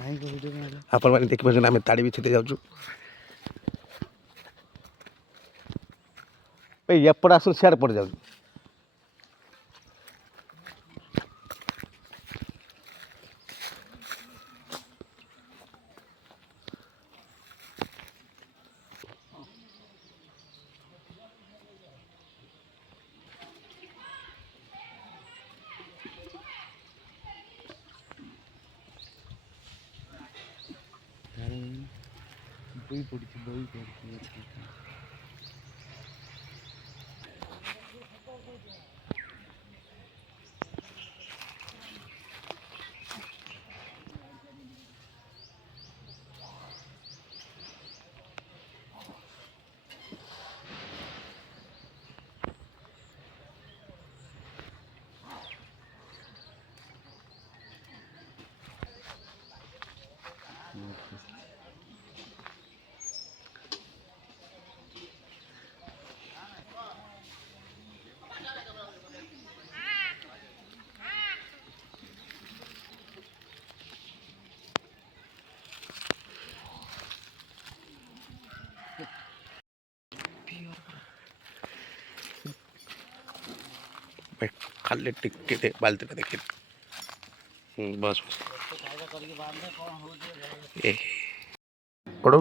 आपण ମାନେ ଦେଖିପାରୁଛନ୍ତି ଆମେ ତାଡ଼ି ବି ଛିତେ ଯାଉଛୁ। ଏଇ ଏପଟେ ଆସୁନ ସିଆଡ଼େ ପଡ଼ି ଯାଉଛୁ। ବହି ପଡ଼ିଛି ଖାଲି ଟିକେ ବାଲ୍ଟିଟା ଦେଖି ବସ୍ ଏ ପଡ଼